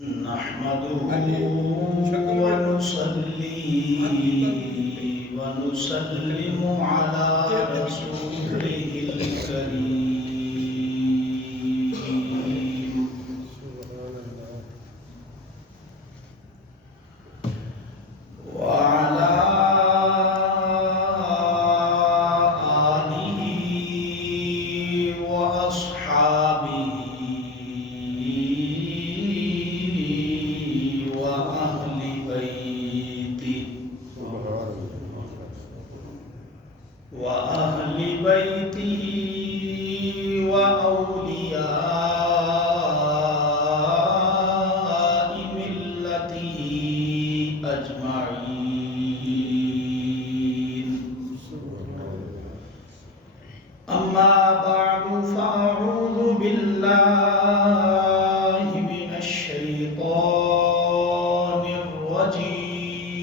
نحمده ونصلي ونسلم على رسوله الكريم وعلى آله وأصحابه وأهل بيته وأولياء ملته أجمعين. أما بعد فأعوذ بالله من الشيطان الرجيم.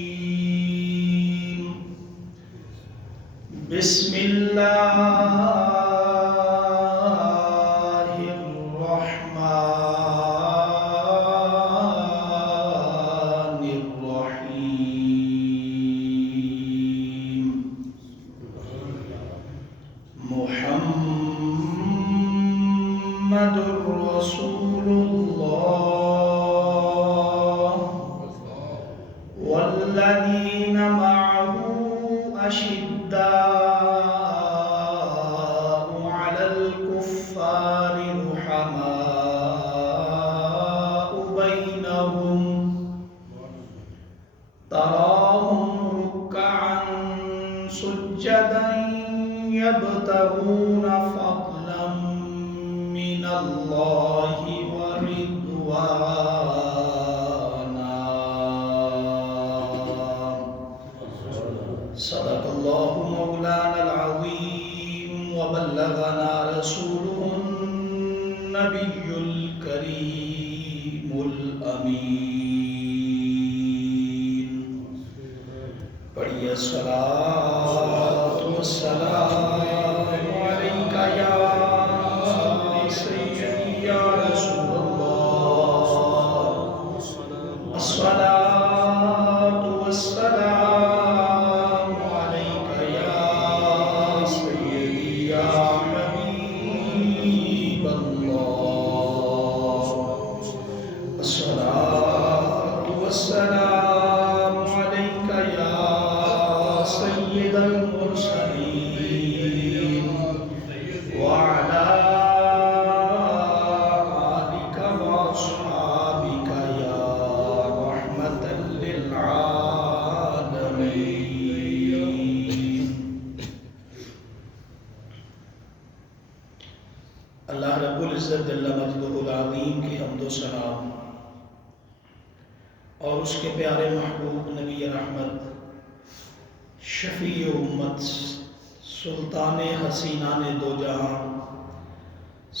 بسم الله الرحمن الرحيم. محمد رسول الله والذين معه أشداء على الكفار رحماء بينهم تراهم ركعا سجدا يبتغون فضلا من الله ورضوانا. صدق الله مولانا العظيم وبلغنا رسوله النبي الكريم الأمين. پڑھیے الصلاۃ والسلام علیک یا سیدی یا رسول اللہ. الصلاۃ والسلام علیک یا سیدی یا حبیب اللہ. الصلاۃ والسلام علیک یا سید المرسلین وعلى آلك وأصحابك يا رحمة للعالمين. اللہ رب العزت جل مجدہ العظیم کی حمد و ثنا اور اس کے پیارے محبوب نبی رحمت شفیع امت سلطان حسینان دو جہاں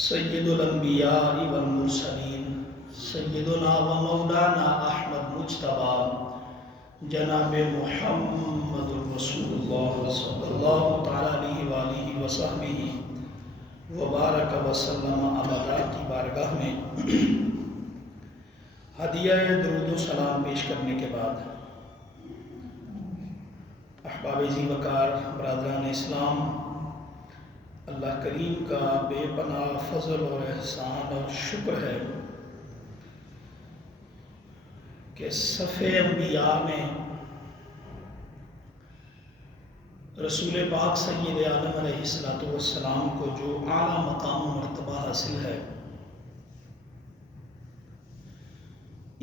سید الانبیاء والمرسلین سیدنا و مولانا احمد مجتبی جناب محمد رسول اللہ صلی اللہ تعالیٰ علیہ وآلہ وصحبہ وبارک وسلم ابدا کی بارگاہ میں ہدیہ درود و سلام پیش کرنے کے بعد احباب ذی وقار برادران اسلام، اللہ کریم کا بے پناہ فضل اور احسان اور شکر ہے کہ صف انبیاء میں رسول پاک سید عالم علیہ السلام کو جو اعلیٰ مقام و مرتبہ حاصل ہے،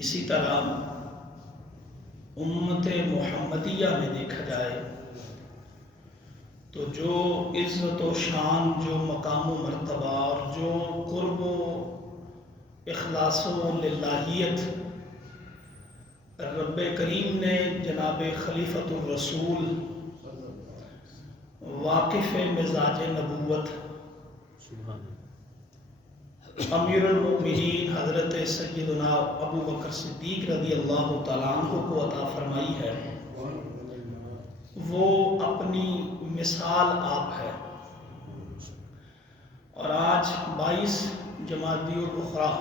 اسی طرح امت محمدیہ میں دیکھا جائے تو جو عزت و شان، جو مقام و مرتبہ اور جو قرب و اخلاص و للہیت رب کریم نے جناب خلیفۃ الرسول واقف مزاج نبوت امیر المؤمنین حضرت سیدنا ابو بکر صدیق رضی اللہ تعالیٰ عنہ کو عطا فرمائی ہے، وہ اپنی مثال آپ ہے. اور آج 22 جمادی الاخری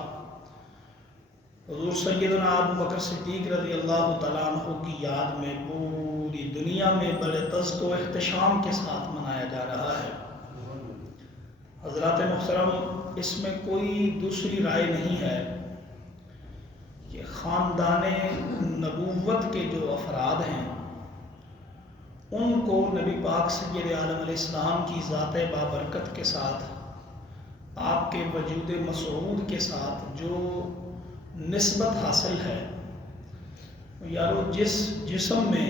حضور سیدنا ابو بکر صدیق رضی اللہ تعالیٰ عنہ کی یاد میں پوری دنیا میں بڑے تذک و احتشام کے ساتھ منایا جا رہا ہے۔ حضرات محترم، اس میں کوئی دوسری رائے نہیں ہے کہ خاندان نبوت کے جو افراد ہیں ان کو نبی پاک سید عالم علیہ السلام کی ذات بابرکت کے ساتھ، آپ کے وجود مسعود کے ساتھ جو نسبت حاصل ہے، یارو جس جسم میں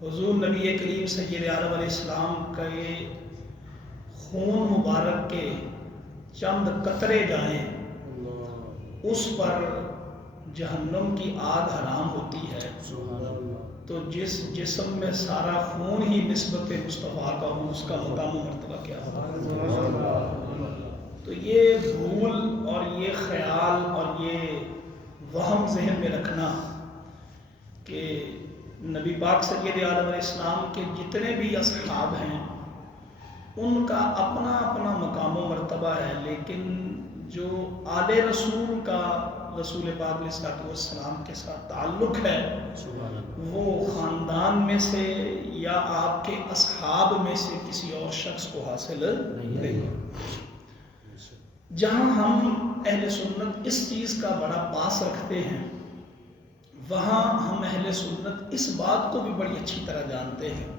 حضور نبی کریم سید عالم علیہ السلام کے خون مبارک کے چند قطرے جائیں اس پر جہنم کی آگ حرام ہوتی ہے، تو جس جسم میں سارا خون ہی نسبت مصطفیٰ کا ہو، اس کا مقام و مرتبہ کیا ہوگا؟ تو یہ بھول اور یہ خیال اور یہ وہم ذہن میں رکھنا کہ نبی پاک سید عالم علیہ السلام کے جتنے بھی اصحاب ہیں ان کا اپنا اپنا مقام و مرتبہ ہے، لیکن جو آل رسول کا رسول پاک علیہ السلام کے ساتھ تعلق ہے وہ خاندان میں سے یا آپ کے اصحاب میں سے کسی اور شخص کو حاصل نہیں۔ جہاں ہم اہل سنت اس چیز کا بڑا پاس رکھتے ہیں وہاں ہم اہل سنت اس بات کو بھی بڑی اچھی طرح جانتے ہیں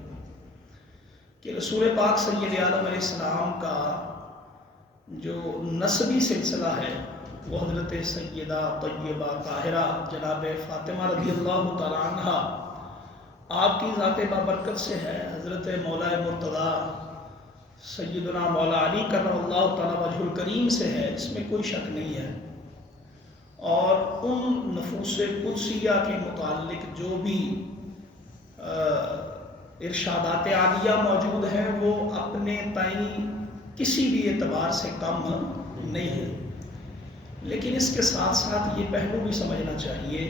کہ رسول پاک سید عالم علیہ السلام کا جو نسبی سلسلہ ہے وہ حضرت سیدہ طیبہ طاہرہ جناب فاطمہ رضی اللہ تعالیٰ عنہ آپ کی ذات بابرکت سے ہے، حضرت مولا مرتضیٰ سیدنا مولا علی کرم اللہ تعالیٰ وجہ الکریم سے ہے، اس میں کوئی شک نہیں ہے۔ اور ان نفوس قدسیہ کے متعلق جو بھی ارشادات عالیہ موجود ہیں وہ اپنے تئیں کسی بھی اعتبار سے کم نہیں ہے، لیکن اس کے ساتھ ساتھ یہ پہلو بھی سمجھنا چاہیے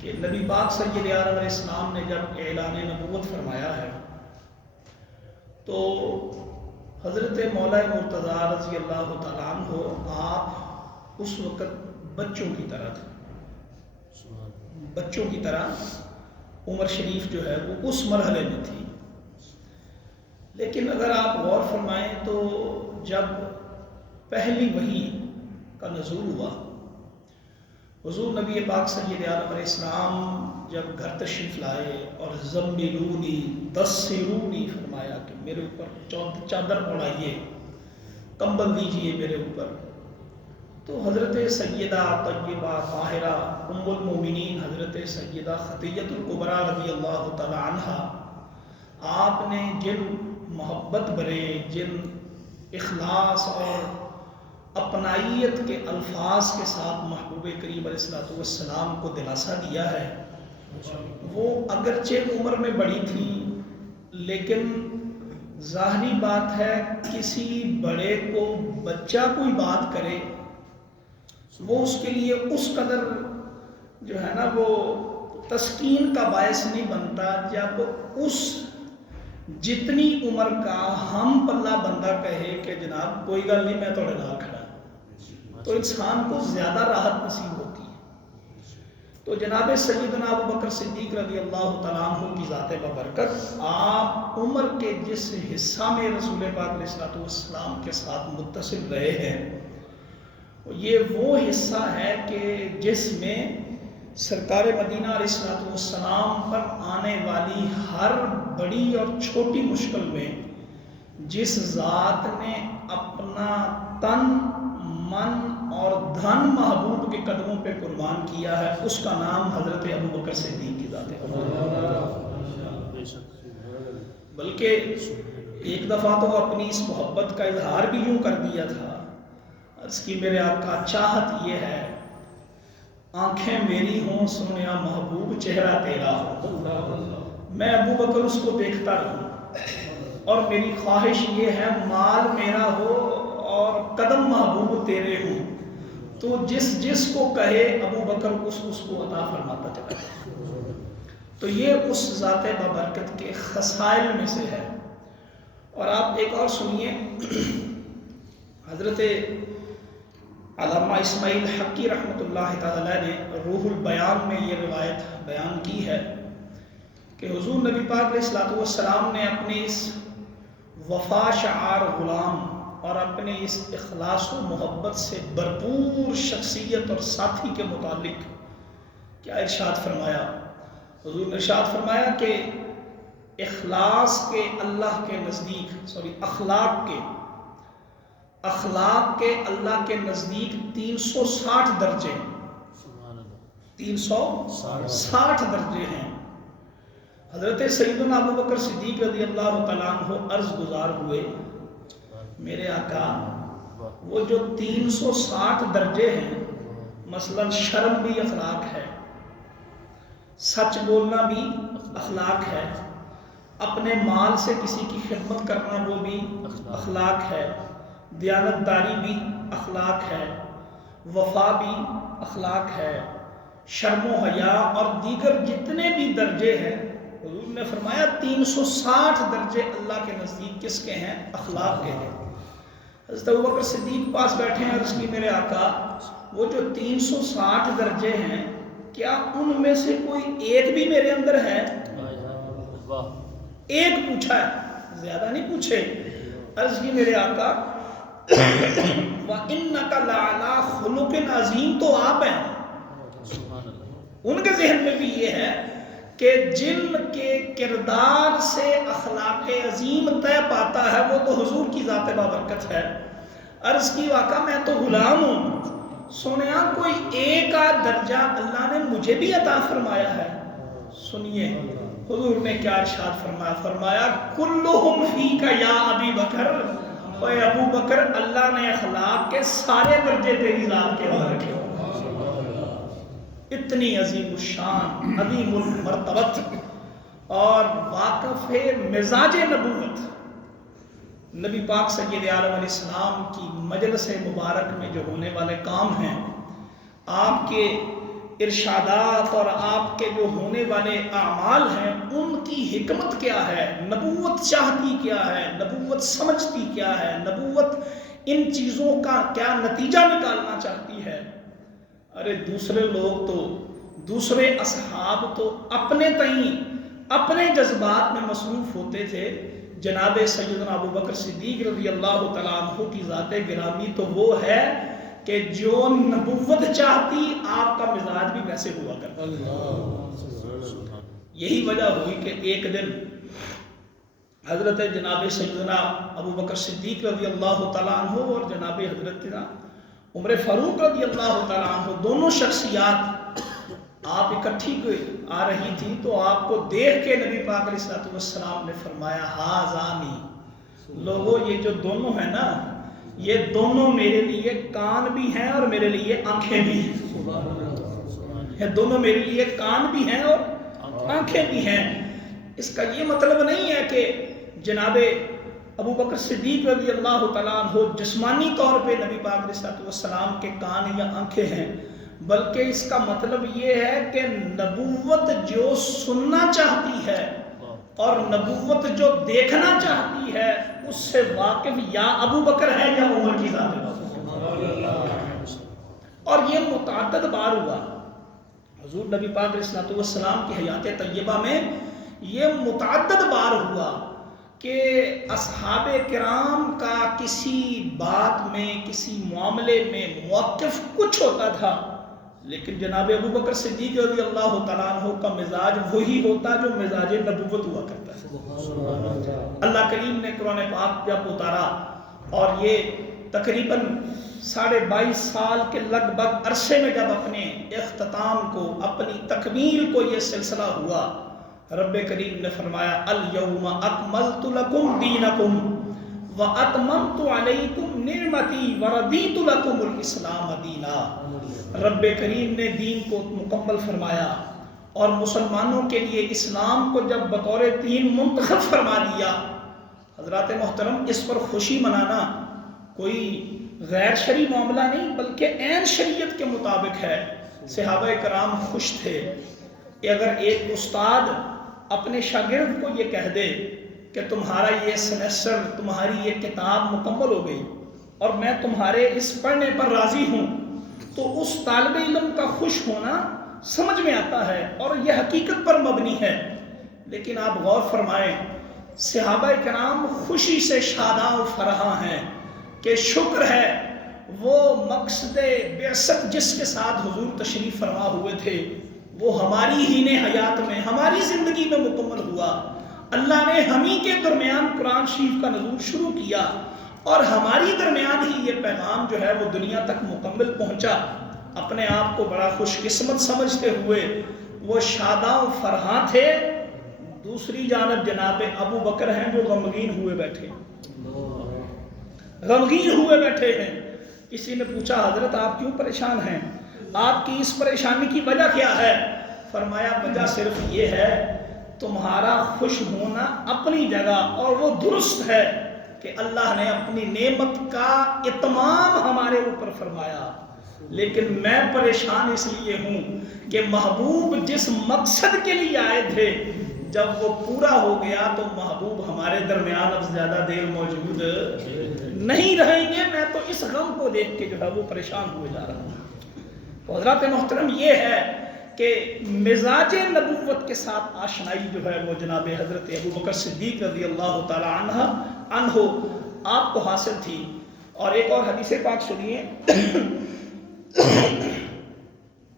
کہ نبی پاک سید عالم علیہ السلام نے جب اعلان نبوت فرمایا ہے تو حضرت مولا مرتضیٰ رضی اللہ تعالیٰ عنہ آپ اس وقت بچوں کی طرح تھے، بچوں کی طرح عمر شریف جو ہے وہ اس مرحلے میں تھی۔ لیکن اگر آپ غور فرمائیں تو جب پہلی وحی کا نزول ہوا، حضور نبی پاک سید عالم علیہ السلام جب گھر تشریف لائے اور زملونی دثرونی فرمایا کہ میرے اوپر چادر اڑائیے، کمبل دیجئے میرے اوپر، تو حضرت سیدہ طیبہ طاہرہ ام المومنین حضرت سیدہ خدیجہ الکبریٰ رضی اللہ تعالی عنہا آپ نے جن محبت برے، جن اخلاص اور اپنائیت کے الفاظ کے ساتھ محبوب کریم علیہ السلام کو دلاسا دیا ہے، وہ اگرچہ عمر میں بڑی تھی لیکن ظاہری بات ہے کسی بڑے کو بچہ کوئی بات کرے وہ اس کے لیے اس قدر جو ہے نا وہ تسکین کا باعث نہیں بنتا جب اس جتنی عمر کا ہم پلہ بندہ کہے کہ جناب کوئی گل نہیں میں تھوڑے نال کھڑا، تو انسان کو زیادہ راحت نصیب ہوتی ہے۔ تو جناب سیدنا ابو بکر صدیق رضی اللہ تعالیٰ عنہ کی ذات بابرکت آپ عمر کے جس حصہ میں رسول پاک علیہ السلام کے ساتھ متصل رہے ہیں یہ وہ حصہ ہے کہ جس میں سرکار مدینہ علیہ السلام پر آنے والی ہر بڑی اور چھوٹی مشکل میں جس ذات نے اپنا تن من اور دھن محبوب کے قدموں پہ قربان کیا ہے اس کا نام حضرت ابو بکر صدیق کی ذات ہے۔ بلکہ ایک دفعہ تو اپنی اس محبت کا اظہار بھی یوں کر دیا تھا، اس کی میرے آقا چاہت یہ ہے آنکھیں میری ہوں سونیا محبوب چہرہ تیرا ہو، میں ابو بکر اس کو دیکھتا رہوں اور میری خواہش یہ ہے مال میرا ہو اور قدم محبوب تیرے ہوں، تو جس کو کہے ابو بکر اس کو عطا فرماتا چلا جائے۔ تو یہ اس ذات بابرکت کے خصائل میں سے ہے۔ اور آپ ایک اور سنیے، حضرت علامہ اسماعیل حقی رحمۃ اللہ تعالی نے روح البیان میں یہ روایت بیان کی ہے کہ حضور نبی پاک علیہ الصلوۃ والسلام نے اپنے اس وفا شعار غلام اور اپنے اس اخلاص و محبت سے بھرپور شخصیت اور ساتھی کے متعلق کیا ارشاد فرمایا؟ حضور نے ارشاد فرمایا کہ اخلاص کے اللہ کے نزدیک اخلاق کے اللہ کے نزدیک 360 درجے 360 درجے ہیں۔ حضرت سیدنا ابو بکر صدیق رضی اللہ تعالیٰ عنہ عرض گزار ہوئے، میرے آقا وہ جو 360 درجے ہیں، مثلا شرم بھی اخلاق ہے، سچ بولنا بھی اخلاق ہے، اپنے مال سے کسی کی خدمت کرنا وہ بھی اخلاق ہے، دیانتداری بھی اخلاق ہے، وفا بھی اخلاق ہے، شرم و حیا اور دیگر جتنے بھی درجے ہیں، حضور نے فرمایا 360 درجے اللہ کے نزدیک کس کے ہیں؟ اخلاق کے ہیں۔ حضرت ابوبکر صدیق پاس بیٹھے ہیں، عرض کی میرے آقا وہ جو 360 درجے ہیں کیا ان میں سے کوئی ایک بھی میرے اندر ہے؟ ایک پوچھا ہے، زیادہ نہیں پوچھے۔ عرض کی میرے آقا وَإِنَّكَ لَعَلَىٰ خُلُقٍ عَظِيمٍ، تو آپ ہیں۔ ان کے ذہن میں بھی یہ ہے کہ جن کے کردار سے اخلاق عظیم طے پاتا ہے وہ تو حضور کی ذات بابرکت ہے۔ عرض کی آقا میں تو غلام ہوں، سنیا کوئی ایک آدھ درجہ اللہ نے مجھے بھی عطا فرمایا ہے؟ سنیے حضور نے کیا ارشاد فرمایا کلہم فیک یا ابی بکر، اے ابو بکر اللہ نے اخلاق کے سارے درجے تیری ذات کے اندر رکھے۔ اتنی عظیم الشان، عظیم المرتبت اور واقف مزاج نبوت نبی پاک سید عالم علیہ السلام کی مجلس مبارک میں جو ہونے والے کام ہیں، آپ کے ارشادات اور آپ کے جو ہونے والے اعمال ہیں، ان کی حکمت کیا ہے، نبوت چاہتی کیا ہے، نبوت سمجھتی کیا ہے، نبوت ان چیزوں کا کیا نتیجہ نکالنا چاہتی ہے۔ ارے دوسرے لوگ تو، دوسرے اصحاب تو اپنے تئیں اپنے جذبات میں مصروف ہوتے تھے، جناب سیدنا ابو بکر صدیق رضی اللہ تعالیٰ عنہ کی ذات گرامی تو وہ ہے کہ جو نبوت چاہتی آپ کا مزاج بھی ویسے ہوا کرتا۔ یہی وجہ ہوئی کہ ایک دن حضرت جناب سیدنا ابو بکر صدیق رضی اللہ تعالیٰ عنہ اور جناب حضرت عمر فاروق رضی اللہ تعالیٰ عنہ دونوں شخصیات آپ اکٹھی آ رہی تھی، تو آپ کو دیکھ کے نبی پاک علیہ الصلوۃ والسلام نے فرمایا ہاذانی، لوگوں یہ جو دونوں ہیں نا، یہ دونوں میرے لیے کان بھی ہیں اور میرے لیے آنکھیں بھی ہیں۔ یہ دونوں میرے لیے کان بھی ہیں اور آنکھیں بھی ہیں۔ اس کا یہ مطلب نہیں ہے کہ جناب ابو بکر صدیق رضی اللہ تعالیٰ عنہ جسمانی طور پہ نبی پاک علیہ الصلوۃ والسلام کے کان یا آنکھیں ہیں، بلکہ اس کا مطلب یہ ہے کہ نبوت جو سننا چاہتی ہے اور نبوت جو دیکھنا چاہتی ہے اس سے واقف یا ابو بکر ہے یا عمر کی ذات ہے۔ اور یہ متعدد بار ہوا، حضور نبی پاک علیہ الصلوۃ والسلام کی حیات طیبہ میں یہ متعدد بار ہوا کہ اصحاب کرام کا کسی بات میں، کسی معاملے میں موقف کچھ ہوتا تھا، لیکن جناب ابو بکر صدیق رضی اللہ تعالیٰ عنہ کا مزاج وہی ہوتا جو مزاج نبوت ہوا کرتا ہے۔ اللہ کریم نے قرآن پاک جب اتارا اور یہ تقریباً 22.5 سال کے لگ بھگ عرصے میں جب اپنے اختتام کو، اپنی تکمیل کو یہ سلسلہ ہوا، رب کریم نے فرمایا الیوم اکملت لکم دینکم واتممت علیکم نعمتی ورضیت لکم الاسلام دینا۔ رب کریم نے دین کو مکمل فرمایا اور مسلمانوں کے لیے اسلام کو جب بطور دین منتخب فرما دیا۔ حضرات محترم، اس پر خوشی منانا کوئی غیر شرعی معاملہ نہیں بلکہ عین شریعت کے مطابق ہے۔ صحابہ کرام خوش تھے کہ اگر ایک استاد اپنے شاگرد کو یہ کہہ دے کہ تمہارا یہ سیمسٹر، تمہاری یہ کتاب مکمل ہو گئی، اور میں تمہارے اس پڑھنے پر راضی ہوں، تو اس طالب علم کا خوش ہونا سمجھ میں آتا ہے اور یہ حقیقت پر مبنی ہے۔ لیکن آپ غور فرمائیں، صحابہ کرام خوشی سے شاداں و فرحاں ہیں کہ شکر ہے وہ مقصد بعثت جس کے ساتھ حضور تشریف فرما ہوئے تھے وہ ہماری ہی نے حیات میں، ہماری زندگی میں مکمل ہوا۔ اللہ نے ہمیں کے درمیان قرآن شریف کا نزول شروع کیا اور ہماری درمیان ہی یہ پیغام جو ہے وہ دنیا تک مکمل پہنچا۔ اپنے آپ کو بڑا خوش قسمت سمجھتے ہوئے وہ شاداں و فرحاں تھے۔ دوسری جانب جناب ابو بکر ہیں جو غمگین ہوئے بیٹھے ہیں۔ کسی نے پوچھا حضرت آپ کیوں پریشان ہیں، آپ کی اس پریشانی کی وجہ کیا ہے؟ فرمایا وجہ صرف یہ ہے تمہارا خوش ہونا اپنی جگہ اور وہ درست ہے کہ اللہ نے اپنی نعمت کا اتمام ہمارے اوپر فرمایا، لیکن میں پریشان اس لیے ہوں کہ محبوب جس مقصد کے لیے آئے تھے جب وہ پورا ہو گیا تو محبوب ہمارے درمیان اب زیادہ دیر موجود نہیں رہیں گے۔ میں تو اس غم کو دیکھ کے جو ہے وہ پریشان ہوئے جا رہا ہوں۔ حضرات محترم، یہ ہے کہ مزاج نبوت کے ساتھ آشنائی جو ہے وہ جناب حضرت ابو بکر صدیق رضی اللہ تعالی عنہ آپ کو حاصل تھی۔ اور ایک اور حدیث پاک سنیے،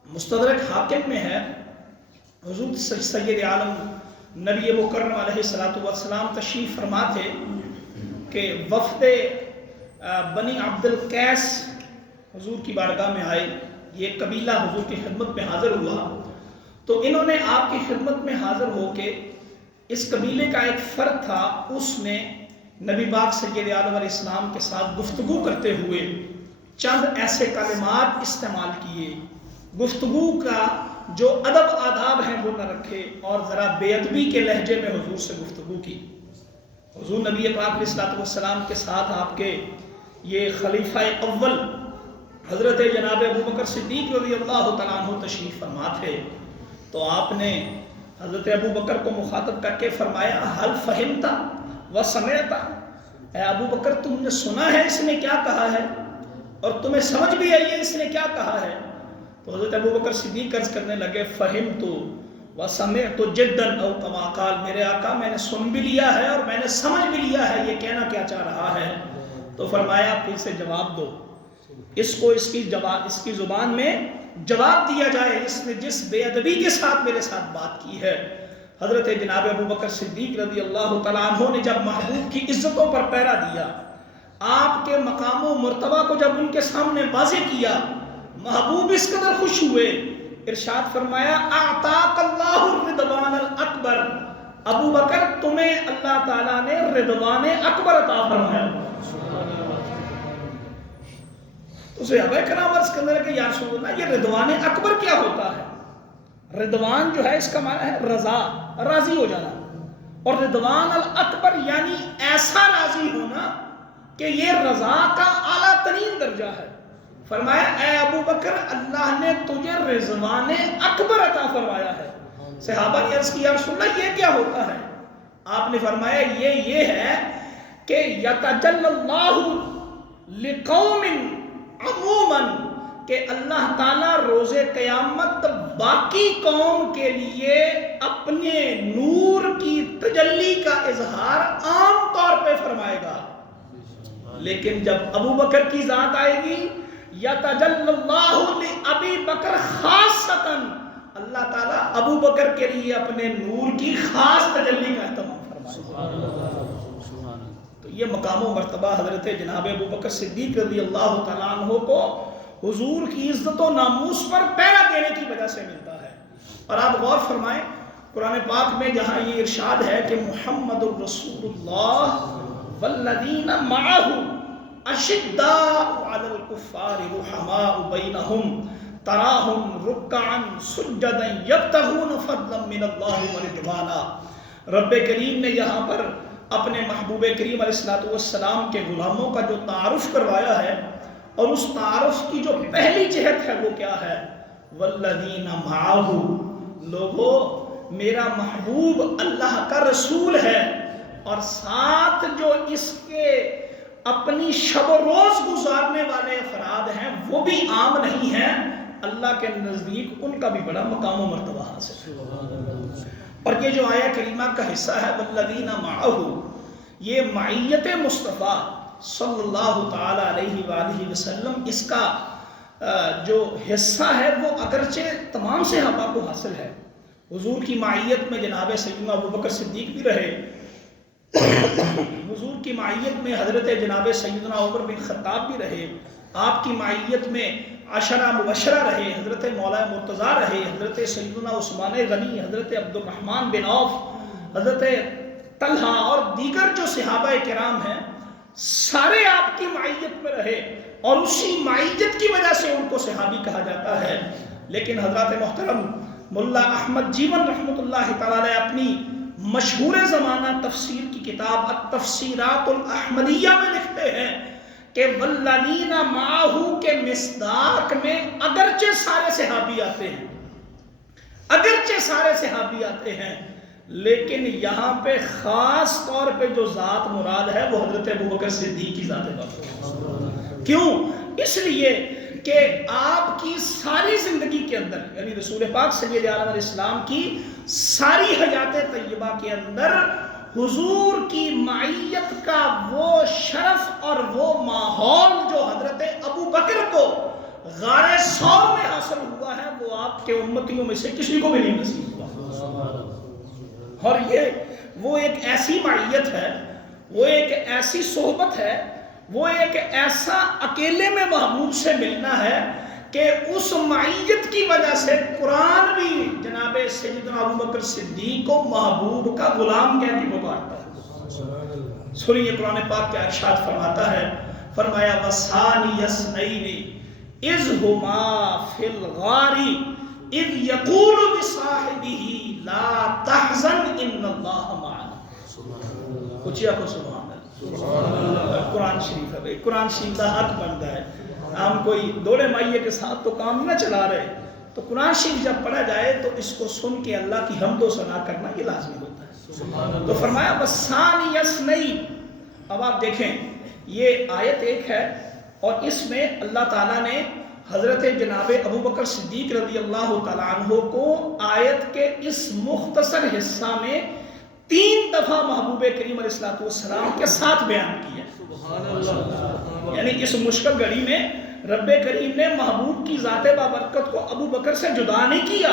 مستدرک حاکم میں ہے، حضور سید عالم نبی مکرم علیہ السلام تشریف فرما تھے کہ وفد بنی عبد القیس حضور کی بارگاہ میں آئے۔ یہ قبیلہ حضور کی خدمت میں حاضر ہوا تو انہوں نے آپ کی خدمت میں حاضر ہو کے اس قبیلے کا ایک فرد تھا، اس نے نبی پاک سید عالم علیہ السلام کے ساتھ گفتگو کرتے ہوئے چند ایسے کلمات استعمال کیے، گفتگو کا جو ادب آداب ہیں وہ نہ رکھے اور ذرا بے ادبی کے لہجے میں حضور سے گفتگو کی۔ حضور نبی پاک علیہ السلام کے ساتھ آپ کے یہ خلیفہ اول حضرت جناب ابو بکر صدیق رضی اللہ تعالیٰ عنہ تشریف فرما تھے، تو آپ نے حضرت ابو بکر کو مخاطب کر کے فرمایا حل فہمتا و سمعتا، اے ابو بکر تم نے سنا ہے اس نے کیا کہا ہے اور تمہیں سمجھ بھی آئی ہے اس نے کیا کہا ہے؟ تو حضرت ابو بکر صدیق عرض کرنے لگے فہمت و سمعت جدا او کما قال، میرے آقا میں نے سن بھی لیا ہے اور میں نے سمجھ بھی لیا ہے یہ کہنا کیا چاہ رہا ہے۔ تو فرمایا پھر سے جواب دو، اس کو اس کی زبان میں جواب دیا جائے، اس نے جس بے ادبی کے ساتھ میرے ساتھ بات کی ہے۔ حضرت جناب ابو بکر صدیق رضی اللہ تعالیٰ عنہ نے جب محبوب کی عزتوں پر پہرا دیا، آپ کے مقام و مرتبہ کو جب ان کے سامنے واضح کیا، محبوب اس قدر خوش ہوئے، ارشاد فرمایا اعطاک اللہ الرضوان الاکبر، ابو بکر تمہیں اللہ تعالیٰ نے رضوان اکبر عطا فرمایا۔ تو صحابہ کرام عرض کرنے لگے یا رسول اللہ یہ رضوان اکبر کیا ہوتا ہے؟ رضوان جو ہے اس کا معنی ہے رضا، راضی ہو جانا، اور رضوان الاکبر یعنی ایسا راضی ہونا کہ یہ رضا کا اعلیٰ ترین درجہ ہے۔ فرمایا اے ابو بکر اللہ نے تجھے رضوان اکبر عطا فرمایا ہے۔ صحابہ نے عرض کیا یا رسول اللہ یہ کیا ہوتا ہے؟ آپ نے فرمایا یہ ہے کہ یتجلی اللہ لقوم عموماً، کہ اللہ تعالیٰ روز قیامت باقی قوم کے لیے اپنے نور کی تجلی کا اظہار عام طور پہ فرمائے گا، لیکن جب ابو بکر کی ذات آئے گی یتجلی اللہ لأبی بکر خاصتاً، اللہ تعالیٰ ابو بکر کے لیے اپنے نور کی خاص تجلی کا اہتمام فرمائے گا۔ تو یہ مقام و مرتبہ حضرت جناب ابو بکر صدیق رضی اللہ تعالیٰ عنہ کو حضور کی عزت و ناموس پر پہرا دینے کی وجہ سے ملتا ہے۔ اور آپ غور فرمائیں قرآن پاک میں جہاں یہ ارشاد ہے کہ محمد الرسول اللہ والذین معہ اشداء علی الکفار رحماء بینہم تراہم رکعا سجدا یبتغون فضلا من اللہ ورضوانا، رب کریم نے یہاں پر اپنے محبوب کریم علیہ السلام کے غلاموں کا جو تعارف کروایا ہے، اور اس تعارف کی جو پہلی جہت ہے وہ کیا ہے؟ والذین معہ، لوگوں میرا محبوب اللہ کا رسول ہے، اور ساتھ جو اس کے اپنی شب و روز گزارنے والے افراد ہیں وہ بھی عام نہیں ہیں، اللہ کے نزدیک ان کا بھی بڑا مقام و مرتبہ حاصل ہے۔ اور یہ جو آیہ کریمہ کا حصہ ہے والذین معہ، یہ معیت مصطفیٰ صلی اللہ تعالی علیہ وآلہ وسلم، اس کا جو حصہ ہے وہ اگرچہ تمام صحابہ کو حاصل ہے۔ حضور کی معیت میں جناب سیدنا ابوبکر صدیق بھی رہے، حضور کی معیت میں حضرت جناب سیدنا عمر بن خطاب بھی رہے، آپ کی معیت میں عشرہ مبشرہ رہے، حضرت مولا مرتضیٰ رہے، حضرت سیدنا عثمان غنی، حضرت عبد الرحمن بن عوف، حضرت طلحہ اور دیگر جو صحابہ کرام ہیں، سارے آپ کی معیت میں رہے اور اسی معیت کی وجہ سے ان کو صحابی کہا جاتا ہے۔ لیکن حضرت محترم ملا احمد جیون رحمۃ اللہ تعالی علیہ اپنی مشہور زمانہ تفسیر کی کتاب التفسیرات الاحمدیہ میں لکھتے ہیں کہ والذین معہ کے مصداق میں اگرچہ سارے صحابی آتے ہیں، اگرچہ سارے صحابی آتے ہیں، لیکن یہاں پہ خاص طور پہ جو ذات مراد ہے وہ حضرت ابوبکر صدیق کی ذات ہے۔ کیوں؟ اس لیے کہ آپ کی ساری زندگی کے اندر، یعنی رسول پاک سید عالم علیہ السلام کی ساری حیات طیبہ کے اندر حضور کی معیت کا وہ شرف اور وہ ماحول جو حضرت ابوبکر کو غار ثور میں حاصل ہوا ہے وہ آپ کے امتیوں میں سے کسی کو بھی نہیں نصیب ہوا۔ اور یہ وہ ایک ایسی معیت ہے، وہ ایک ایسی صحبت ہے، وہ ایک ایسا اکیلے میں محبوب سے ملنا ہے کہ اس معیت کی وجہ سے قرآن بھی جناب سیدنا ابوبکر صدیق کو محبوب کا غلام کہہ کے پکارتا ہے۔ سنیے قرآن پاک کیا ارشاد فرماتا ہے، فرمایا وَثَانِيَ اثْنَيْنِ اِذْ هُمَا فِي الْغَارِ اِذْ يَقُولُ بِصَاحِبِهِ لَا تَحْزَنْ إِنَّ اللَّهَ مَعَنَا۔ کچھ کو سبحان اللہ، قرآن شریف ہے بھائی، قرآن شریف کا حق بنتا ہے۔ ہم کوئی دوڑے مائیے کے ساتھ تو کام نہ چلا رہے، تو قرآن شریف جب پڑھا جائے تو اس کو سن کے اللہ کی حمد و ثنا کرنا یہ لازمی ہوتا ہے۔ تو فرمایا وَثَانِيَ اثْنَيْنِ۔ اب آپ دیکھیں یہ آیت ایک ہے اور اس میں اللہ تعالیٰ نے حضرت جناب ابوبکر صدیق رضی اللہ تعالیٰ عنہ کو آیت کے اس مختصر حصہ میں 3 دفعہ محبوب کریم علیہ السلام کے ساتھ بیان کیا۔ یعنی اس مشکل گھڑی میں رب کریم نے محبوب کی ذات بابرکت کو ابو بکر سے جدا نہیں کیا،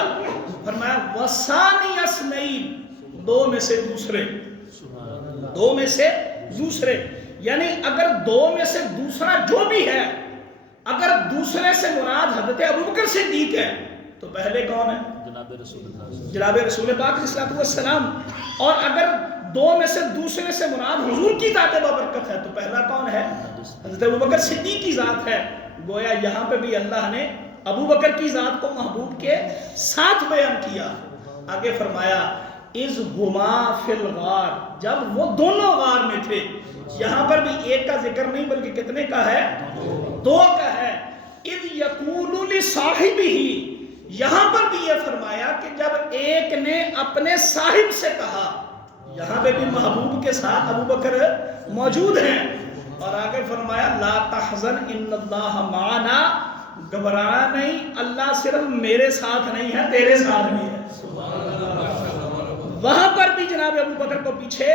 فرمایا وَثَانِيَ اثْنَيْنِ، 2 میں سے دوسرے، 2 میں سے دوسرے، یعنی اگر 2 میں سے دوسرا جو بھی ہے، اگر دوسرے سے مراد حضرت ابوبکر صدیق ہے تو پہلے کون ہے؟ جناب رسول پاک علیہ السلام۔ اور اگر 2 میں سے دوسرے سے مراد حضور کی ذات بابرکت ہے تو پہلا کون ہے؟ حضرت ابوبکر صدیق کی ذات ہے۔ گویا یہاں پہ بھی اللہ نے ابوبکر کی ذات کو محبوب کے ساتھ بیان کیا۔ آگے فرمایا اِذْ هُمَا فِي الْغَارِ، جب وہ دونوں غار میں تھے۔ یہاں پر بھی ایک کا ذکر نہیں بلکہ کتنے کا ہے؟ 2 کا ہے۔ اِذْ يَقُولُ لِصَاحِبِهِ، یہاں پر بھی یہ فرمایا کہ جب ایک نے اپنے صاحب سے کہا، یہاں پہ بھی محبوب کے ساتھ ابوبکر موجود ہیں، اور آگے فرمایا لا تحزن ان اللہ معنا، گھبرانا نہیں، اللہ صرف میرے ساتھ نہیں ہے تیرے ساتھ بھی ہے۔ وہاں پر بھی جناب ابوبکر کو پیچھے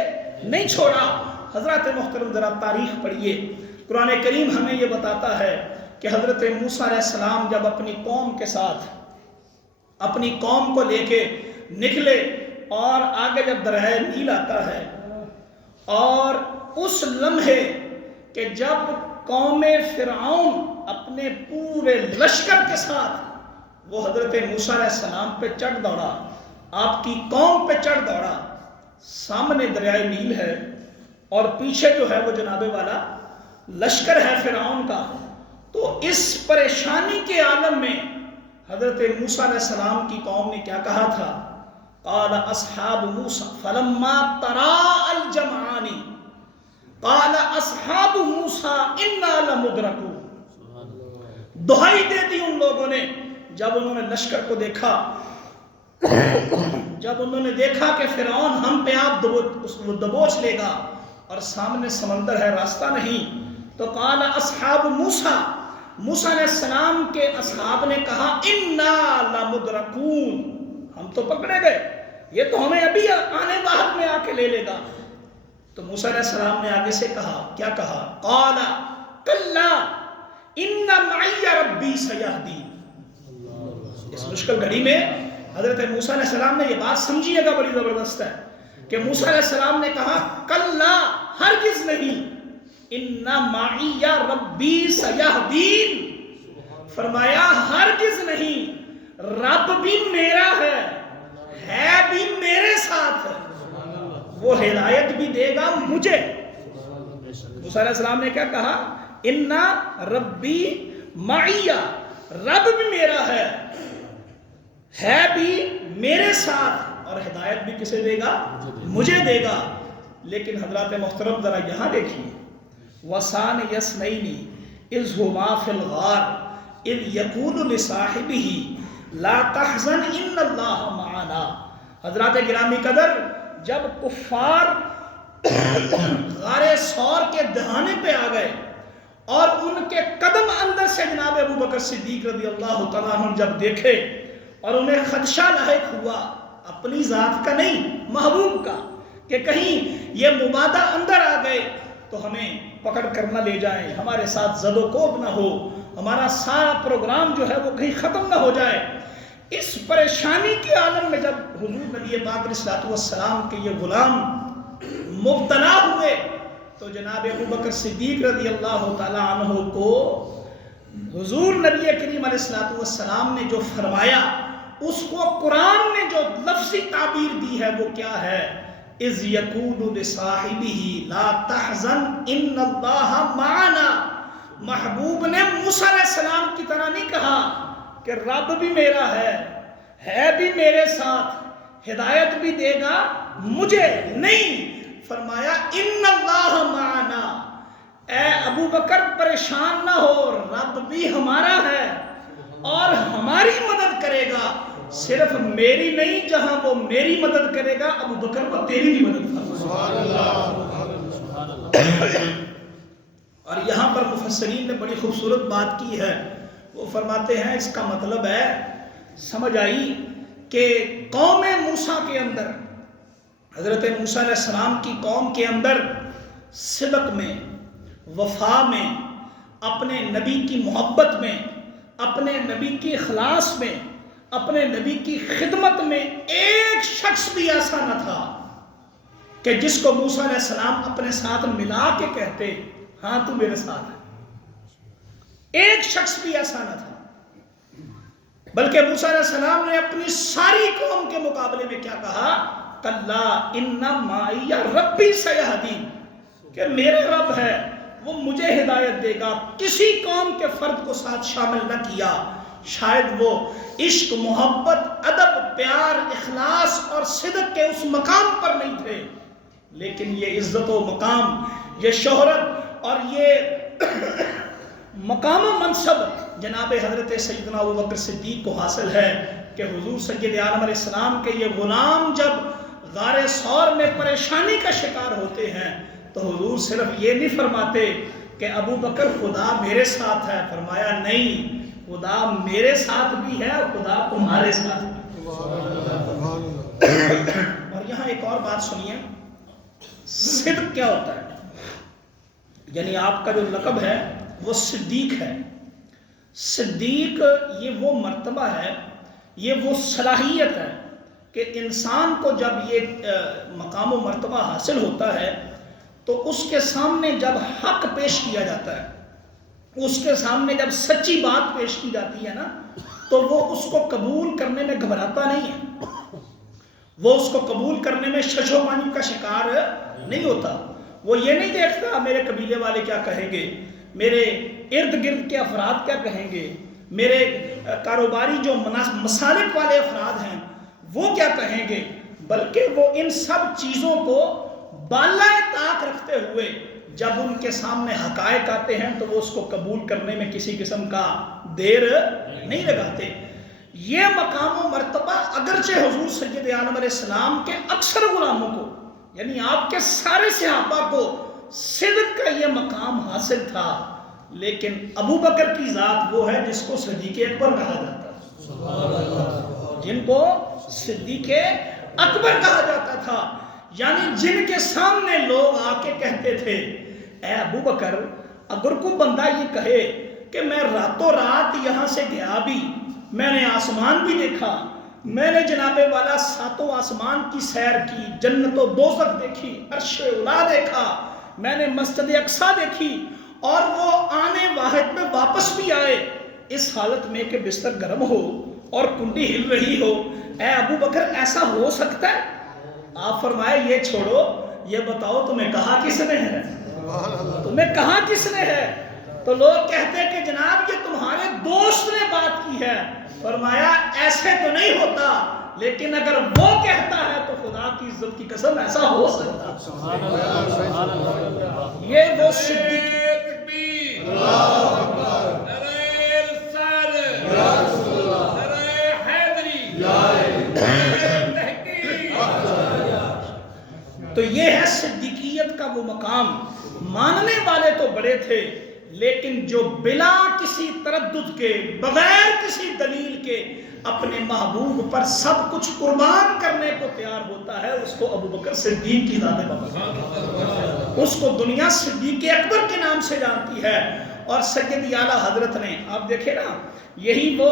نہیں چھوڑا۔ حضرات محترم ذرا تاریخ پڑھیے، قرآن کریم ہمیں یہ بتاتا ہے کہ حضرت موسیٰ علیہ السلام جب اپنی قوم کے ساتھ اپنی قوم کو لے کے نکلے اور آگے جب دریائے نیل آتا ہے، اور اس لمحے کہ جب قوم فرعون اپنے پورے لشکر کے ساتھ وہ حضرت موسیٰ علیہ السلام پہ چڑھ دوڑا، آپ کی قوم پہ چڑھ دوڑا، سامنے دریائے نیل ہے اور پیچھے جو ہے وہ جناب والا لشکر ہے فرعون کا، تو اس پریشانی کے عالم میں حضرت موسیٰ علیہ السلام کی قوم نے کیا کہا تھا؟ قال اصحاب موسیٰ فلما تراءى الجمعان قال اصحاب موسیٰ انا لمدرکون۔ دہائی دے دی ان لوگوں نے جب انہوں نے لشکر کو دیکھا، جب انہوں نے دیکھا کہ فرعون ہم پہ آپ دبوچ لے گا اور سامنے سمندر ہے، راستہ نہیں، تو قال اصحاب موسیٰ، موسیٰ علیہ السلام کے اصحاب نے کہا انا لمدرکون، ہم تو پکڑے گئے، یہ تو ہمیں ابھی آنے واحد میں آ کے لے لے گا۔ تو موسیٰ علیہ السلام نے آگے سے کہا، کیا کہا؟ قال کلا ان معی ربی سیہدین۔ اس مشکل گھڑی میں حضرت موسیٰ علیہ السلام نے یہ بات سمجھیے گا، بڑی زبردست ہے کہ موسیٰ علیہ السلام نے کہا کلا، ہرگز نہیں، ان معی ربی سیہدین، فرمایا ہرگز نہیں، رب بھی میرا ہے بھی میرے ساتھ، وہ ہدایت بھی دے گا مجھے۔ موسیٰ علیہ السلام نے کیا کہا؟ ان ربی معی، رب بھی میرا ہے بھی میرے ساتھ، اور ہدایت بھی کسے دے گا؟ مجھے دے گا۔ لیکن حضرات محترم ذرا یہاں دیکھیے، وَسَانِ يَسْنَيْنِ إِذْ هُمَا فِي الْغَارِ إِذْ يَقُولُ لِصَاحِبِهِ لَا تَحْزَنْ إِنَّ اللَّهَ مَعَنَا۔ حضرات گرامی قدر، جب کفار غار ثور کے دہانے پہ آ گئے اور ان کے قدم اندر سے جناب ابو بکر صدیق رضی اللہ تعالیٰ عنہ جب دیکھے اور انہیں خدشہ لاحق ہوا، اپنی ذات کا نہیں، محبوب کا، کہ کہیں یہ مبادہ اندر آ گئے تو ہمیں پکڑ کر نہ لے جائیں، ہمارے ساتھ زد و کوب نہ ہو، ہمارا سارا پروگرام جو ہے وہ کہیں ختم نہ ہو جائے۔ اس پریشانی کے عالم میں جب حضور نبی پاک علیہ السلام کے یہ غلام مبتلا ہوئے تو جناب ابو بکر صدیق رضی اللہ تعالیٰ عنہ کو حضور نبی کریم علیہ السلام نے جو فرمایا، اس کو قرآن نے جو لفظی تعبیر دی ہے وہ کیا ہے؟ اذ یقول لصاحبہ لا تحزن ان اللہ معنا۔ محبوب نے موسیٰ علیہ السلام کی طرح نہیں کہا کہ رب بھی میرا ہے بھی میرے ساتھ، ہدایت بھی دے گا مجھے، نہیں، فرمایا ان اللہ معنا، اے ابو بکر پریشان نہ ہو، رب بھی ہمارا ہے اور ہماری مدد کرے گا، صرف میری نہیں، جہاں وہ میری مدد کرے گا ابو بکر وہ تیری بھی مدد کرے گا۔ اور یہاں پر مفسرین نے بڑی خوبصورت بات کی ہے، وہ فرماتے ہیں اس کا مطلب ہے، سمجھ آئی کہ قوم موسیٰ کے اندر، حضرت موسیٰ علیہ السلام کی قوم کے اندر صدق میں، وفا میں، اپنے نبی کی محبت میں، اپنے نبی کی اخلاص میں، اپنے نبی کی خدمت میں ایک شخص بھی ایسا نہ تھا کہ جس کو موسیٰ علیہ السلام اپنے ساتھ ملا کے کہتے ہاں تو میرے ساتھ ہے، ایک شخص بھی ایسا نہ تھا۔ بلکہ موسیٰ علیہ السلام نے اپنی ساری قوم کے مقابلے میں کیا کہا؟ کلا ان معی ربی سیہدین، کہ میرے رب ہے وہ مجھے ہدایت دے گا۔ کسی قوم کے فرد کو ساتھ شامل نہ کیا، شاید وہ عشق، محبت، ادب، پیار، اخلاص اور صدق کے اس مقام پر نہیں تھے، لیکن یہ عزت و مقام، یہ شہرت اور یہ مقام و منصب جناب حضرت سیدنا ابو بکر صدیق کو حاصل ہے کہ حضور سید عالم علیہ السلام کے یہ غلام جب غار ثور میں پریشانی کا شکار ہوتے ہیں تو حضور صرف یہ نہیں فرماتے کہ ابو بکر خدا میرے ساتھ ہے، فرمایا نہیں، خدا میرے ساتھ بھی ہے اور خدا تمہارے ساتھ بھی۔ اور یہاں ایک اور بات سنیے، صدق کیا ہوتا ہے؟ یعنی آپ کا جو لقب ہے وہ صدیق ہے۔ صدیق یہ وہ مرتبہ ہے، یہ وہ صلاحیت ہے کہ انسان کو جب یہ مقام و مرتبہ حاصل ہوتا ہے تو اس کے سامنے جب حق پیش کیا جاتا ہے، اس کے سامنے جب سچی بات پیش کی جاتی ہے نا، تو وہ اس کو قبول کرنے میں گھبراتا نہیں ہے، وہ اس کو قبول کرنے میں شش و پانی کا شکار نہیں ہوتا۔ وہ یہ نہیں دیکھتا میرے قبیلے والے کیا کہیں گے، میرے ارد گرد کے افراد کیا کہیں گے، میرے کاروباری جو مسالک والے افراد ہیں وہ کیا کہیں گے، بلکہ وہ ان سب چیزوں کو بالائے طاق رکھتے ہوئے جب ان کے سامنے حقائق آتے ہیں تو وہ اس کو قبول کرنے میں کسی قسم کا دیر نہیں لگاتے۔ یہ مقام و مرتبہ اگرچہ حضور سید عالم علیہ السلام کے اکثر غلاموں کو، یعنی آپ کے سارے صحابہ کو صدق کا یہ مقام حاصل تھا، لیکن ابو بکر کی ذات وہ ہے جس کو صدیق اکبر کہا جاتا تھا، جن کو صدیق اکبر کہا جاتا تھا، یعنی جن کے سامنے لوگ آ کے کہتے تھے اے ابو بکر، اگر کوئی بندہ یہ کہے کہ میں راتوں رات یہاں سے گیا بھی، میں نے آسمان بھی دیکھا، میں نے جناب والا ساتوں آسمان کی سیر کی، جنت و دوزخ دیکھی، عرش اولا دیکھا، میں نے مسجد اقصی دیکھی، اور وہ آنے واحد میں واپس بھی آئے اس حالت میں کہ بستر گرم ہو اور کنڈی ہل رہی ہو، اے ابو بکر ایسا ہو سکتا ہے؟ آپ فرمائے یہ چھوڑو، یہ بتاؤ تمہیں کہا کس نے ہے؟ تمہیں کہا کس نے ہے؟ تو لوگ کہتے کہ جناب یہ تمہارے دوست نے بات کی ہے۔ فرمایا ایسے تو نہیں ہوتا، لیکن اگر وہ کہتا ہے تو خدا کی عزت کی قسم ایسا ہو سکتا۔ یہ وہ صدیق تو یہ ہے صدیقیت کا وہ مقام۔ ماننے والے تو بڑے تھے، لیکن جو بلا کسی تردد کے، بغیر کسی دلیل کے اپنے محبوب پر سب کچھ قربان کرنے کو تیار ہوتا ہے، اس کو ابو بکر صدیق کی ذات بابا، اس کو دنیا صدیق اکبر کے نام سے جانتی ہے۔ اور سید اعلیٰ حضرت نے، آپ دیکھیں نا، یہی وہ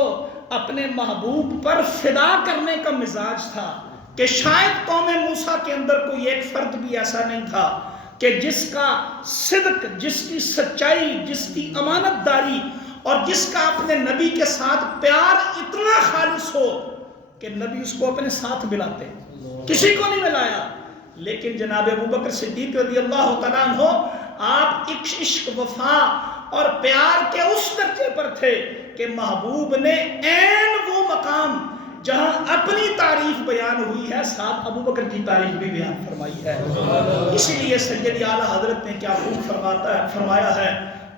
اپنے محبوب پر فدا کرنے کا مزاج تھا کہ شاید قوم موسیٰ کے اندر کوئی ایک فرد بھی ایسا نہیں تھا کہ جس کا صدق، جس کی سچائی، جس کی امانت داری اور جس کا اپنے نبی کے ساتھ پیار اتنا خالص ہو کہ نبی اس کو اپنے ساتھ ملاتے، کسی کو نہیں ملایا۔ لیکن جناب ابو بکر صدیق رضی اللہ تعالیٰ عنہ، آپ عشق وفا اور پیار کے اس درجے پر تھے کہ محبوب نے عین وہ مقام جہاں اپنی تعریف بیان ہوئی ہے، ساتھ ابو بکر کی تعریف بھی بیان فرمائی ہے۔ اسی لیے سید اعلیٰ حضرت نے کیا خوب فرمایا ہے،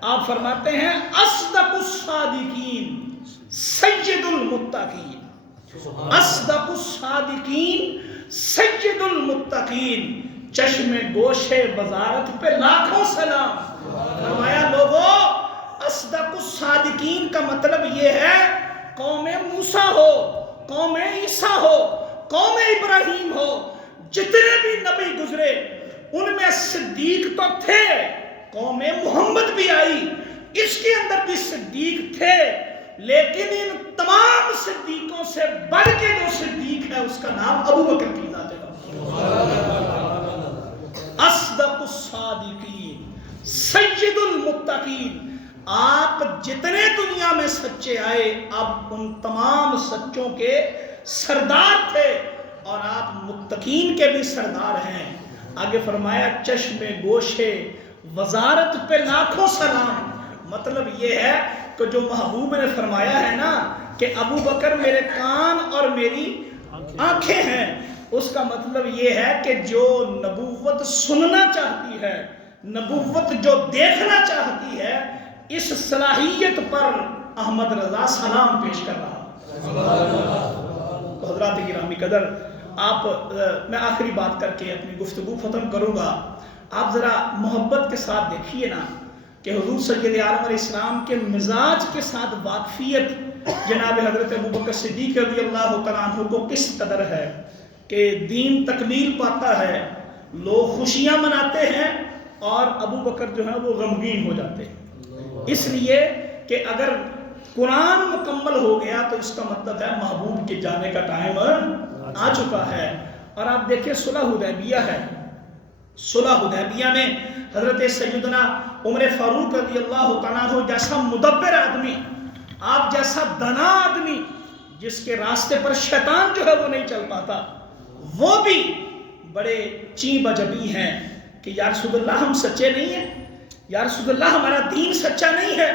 آپ فرماتے ہیں اصدق الصادقین سید المتقین، اصدق الصادقین سید المتقین، چشم گوش وزارت پہ لاکھوں سلام۔ فرمایا لوگوں، اصدق الصادقین کا مطلب یہ ہے قوم موسیٰ ہو، قوم عیسیٰ ہو، قوم ابراہیم ہو، جتنے بھی نبی گزرے ان میں صدیق تو تھے، قوم محمد بھی آئی، اس کے اندر بھی صدیق تھے، لیکن ان تمام صدیقوں سے بڑھ کے جو صدیق ہے اس کا نام ابو بکر کی ذات ہے۔ اصدق الصادقین سید المتقین، آپ جتنے دنیا میں سچے آئے اب ان تمام سچوں کے سردار تھے، اور آپ متقین کے بھی سردار ہیں۔ آگے فرمایا چشم گوشے وزارت پہ لاکھوں سلام، مطلب یہ ہے کہ جو محبوب نے فرمایا ہے نا کہ ابو بکر میرے کان اور میری آنکھیں ہیں، اس کا مطلب یہ ہے کہ جو نبوت سننا چاہتی ہے، نبوت جو دیکھنا چاہتی ہے، اس صلاحیت پر احمد رضا سلام پیش کر رہا۔ تو حضرات گرامی قدر، آپ میں آخری بات کر کے اپنی گفتگو ختم کروں گا۔ آپ ذرا محبت کے ساتھ دیکھیے نا کہ حضور سید عالم علیہ السلام کے مزاج کے ساتھ واقفیت جناب حضرت ابو بکر صدیق رضی اللہ تعالیٰ عنہ کو کس قدر ہے کہ دین تکمیل پاتا ہے، لوگ خوشیاں مناتے ہیں اور ابو بکر جو ہے وہ غمگین ہو جاتے ہیں، اس لیے کہ اگر قرآن مکمل ہو گیا تو اس کا مطلب ہے محبوب کے جانے کا ٹائم آ چکا ہے۔ اور آپ دیکھیں صلح حدیبیہ ہے، صلح حدیبیہ میں حضرت سیدنا عمر فاروق رضی اللہ تعالیٰ عنہ جیسا مدبر آدمی، آپ جیسا دنا آدمی جس کے راستے پر شیطان جو ہے وہ نہیں چل پاتا، وہ بھی بڑے چیں بجبی ہیں کہ یا رسول اللہ ہم سچے نہیں ہیں، یا رسول اللہ ہمارا دین سچا نہیں ہے۔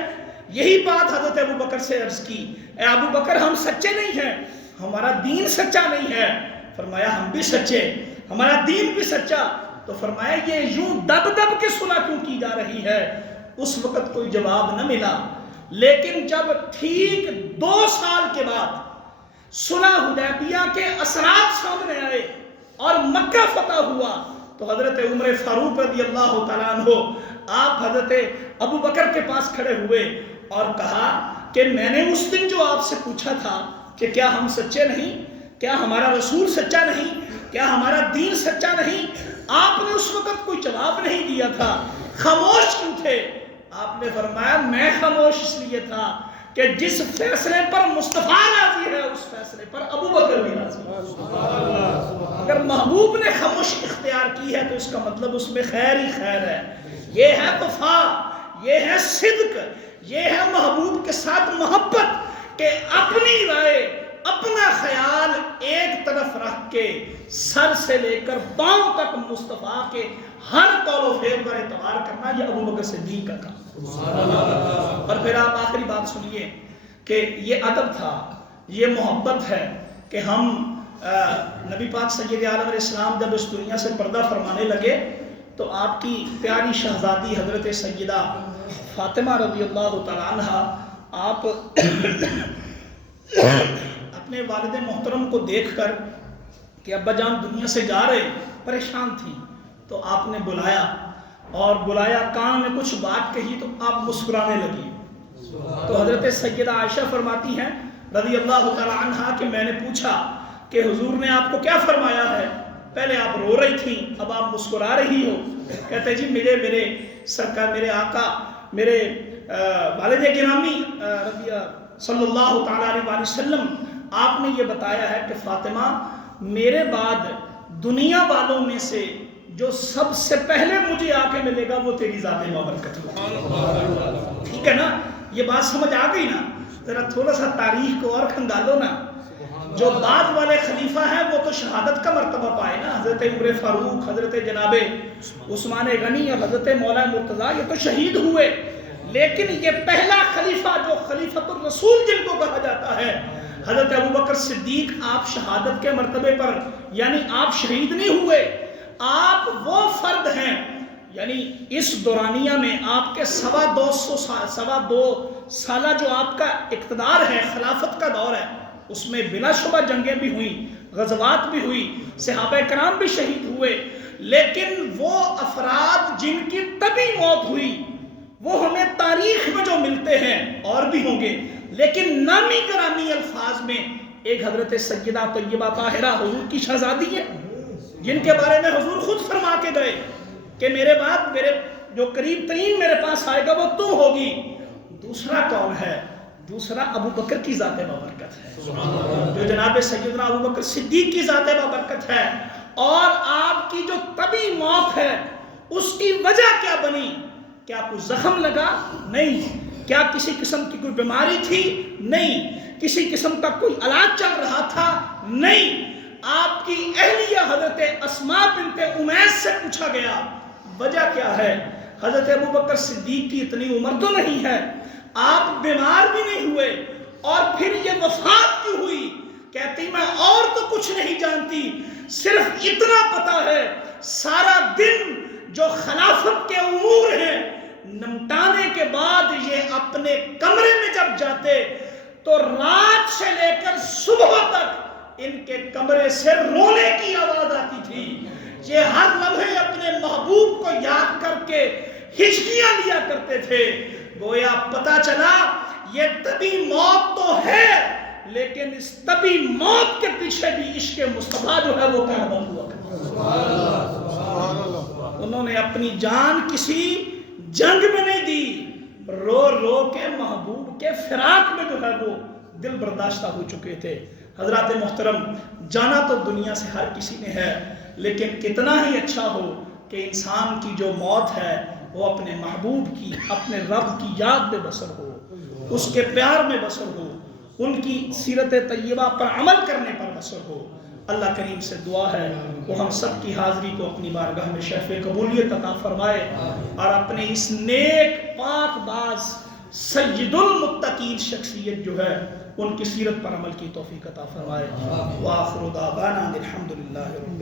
یہی بات حضرت ابو بکر سے عرض کی، اے ابو بکر ہم سچے نہیں ہیں، ہمارا دین سچا نہیں ہے۔ فرمایا ہم بھی سچے، ہمارا دین بھی سچا۔ تو فرمایا یہ یوں دب دب کے صلح کیوں کی جا رہی ہے؟ اس وقت کوئی جواب نہ ملا، لیکن جب ٹھیک 2 سال کے بعد صلح حدیبیہ کے اثرات سامنے آئے اور مکہ فتح ہوا، تو تو حضرت عمر فاروق رضی اللہ تعالیٰ عنہ آپ حضرت ابو بکر کے پاس کھڑے ہوئے اور کہا کہ میں نے اس دن جو آپ سے پوچھا تھا کہ کیا ہم سچے نہیں، کیا ہمارا رسول سچا نہیں، کیا ہمارا دین سچا نہیں، آپ نے اس وقت کوئی جواب نہیں دیا تھا، خاموش کیوں تھے؟ آپ نے فرمایا میں خاموش اس لیے تھا کہ جس فیصلے پر مصطفیٰ راضی ہے اس فیصلے پر ابو بکر بھی راضی ہے۔ اگر محبوب نے خاموشی اختیار کی ہے تو اس کا مطلب اس میں خیر ہی خیر ہے۔ یہ ہے وفا، یہ ہے صدق، یہ ہے محبوب کے ساتھ محبت کہ اپنی رائے، اپنا خیال ایک طرف رکھ کے سر سے لے کر پاؤں تک مصطفیٰ کے ہر قول و فعل پر اعتبار کرنا، یہ ابو بکر صدیق کا کام۔ اور پھر آپ آخری بات سنیے کہ یہ ادب تھا، یہ محبت ہے کہ ہم نبی پاک سید عالم علیہ السلام جب اس دنیا سے پردہ فرمانے لگے تو آپ کی پیاری شہزادی حضرت سیدہ فاطمہ رضی اللہ تعالیٰ عنہ آپ اپنے والد محترم کو دیکھ کر کہ ابا جان دنیا سے جا رہے پریشان تھی، تو آپ نے بلایا کان میں کچھ بات کہی تو آپ مسکرانے لگی۔ تو حضرت سیدہ عائشہ فرماتی ہیں رضی اللہ تعالیٰ عنہ کہ میں نے پوچھا کہ حضور نے آپ کو کیا فرمایا ہے؟ پہلے آپ رو رہی تھیں، اب آپ مسکرا رہی ہو۔ کہتے جی میرے سرکار، میرے آقا، میرے والد گرامی صلی اللہ تعالیٰ علیہ وسلم آپ نے یہ بتایا ہے کہ فاطمہ میرے بعد دنیا والوں میں سے جو سب سے پہلے مجھے آ کے ملے گا وہ تیری ذات بابرکت ہوگی۔ ٹھیک ہے نا؟ یہ بات سمجھ آ گئی نا؟ ذرا تھوڑا سا تاریخ کو اور کھنگالو نا۔ جو بعد والے خلیفہ ہیں وہ تو شہادت کا مرتبہ پائے نا، حضرت عمر فاروق، حضرت جناب عثمان غنی اور حضرت مولا مرتضیٰ، یہ تو شہید ہوئے، لیکن یہ پہلا خلیفہ جو خلیفۃ الرسول جن کو کہا جاتا ہے حضرت ابو بکر صدیق، آپ شہادت کے مرتبے پر، یعنی آپ شہید نہیں ہوئے، آپ وہ فرد ہیں، یعنی اس دورانیہ میں آپ کے سوا دو سالہ جو آپ کا اقتدار ہے، خلافت کا دور ہے، اس میں بلا شبہ جنگیں بھی ہوئیں، غزوات بھی ہوئی، صحابہ کرام بھی شہید ہوئے، لیکن وہ افراد جن کی طبی موت ہوئی وہ ہمیں تاریخ میں جو ملتے ہیں اور بھی ہوں گے، لیکن نامی گرامی الفاظ میں ایک حضرت سیدہ طیبہ طاہرہ حضور کی شہزادی ہے، جن کے بارے میں حضور خود فرما کے گئے کہ میرے بعد میرے جو قریب ترین میرے پاس آئے گا وہ تم ہوگی۔ دوسرا کون ہے؟ دوسرا ابو بکر کی ذات بابرکت ہے، جو جناب سیدنا ابو بکر صدیق کی ذات بابرکت ہے، اور آپ کی جو طبی موت ہے اس کی وجہ کیا بنی؟ کیا کوئی زخم لگا؟ نہیں۔ کیا کسی قسم کی کوئی بیماری تھی؟ نہیں۔ کسی قسم کا کوئی علاج چل رہا تھا؟ نہیں۔ آپ کی اہلیہ حضرت اسماء بنت امیس سے پوچھا گیا وجہ کیا ہے؟ حضرت ابو بکر صدیق کی اتنی عمر تو نہیں ہے، آپ بیمار بھی نہیں ہوئے، اور پھر یہ وفات کیوں ہوئی؟ کہتی میں اور تو کچھ نہیں جانتی، صرف اتنا پتا ہے سارا دن جو خلافت کے امور ہیں نمٹانے کے بعد یہ اپنے کمرے میں جب جاتے تو رات سے لے کر صبح تک ان کے کمرے سے رونے کی آواز آتی تھی۔ یہ ہر لمحے اپنے محبوب کو یاد کر کے ہچکیاں لیا کرتے تھے۔ گویا پتا چلا یہ طبی موت تو ہے، لیکن اس طبی موت کے پیچھے بھی عشق مصطفیٰ جو ہے وہ کاربن ہوا کرتا۔ انہوں نے اپنی جان کسی جنگ میں نہیں دی، رو رو کے محبوب کے فراق میں جو ہے وہ دل برداشتہ ہو چکے تھے۔ حضرات محترم، جانا تو دنیا سے ہر کسی نے ہے، لیکن کتنا ہی اچھا ہو کہ انسان کی جو موت ہے وہ اپنے محبوب کی، اپنے رب کی یاد میں بسر ہو، اس کے پیار میں بسر ہو، ان کی سیرت طیبہ پر عمل کرنے پر بسر ہو۔ اللہ کریم سے دعا ہے وہ ہم سب کی حاضری کو اپنی بارگاہ میں شرف قبولیت عطا فرمائے، اور اپنے اس نیک پاک باز سید المتقین شخصیت جو ہے ان کی سیرت پر عمل کی توفیق عطا فرمائے۔ وآخر دعوانا الحمدللہ رب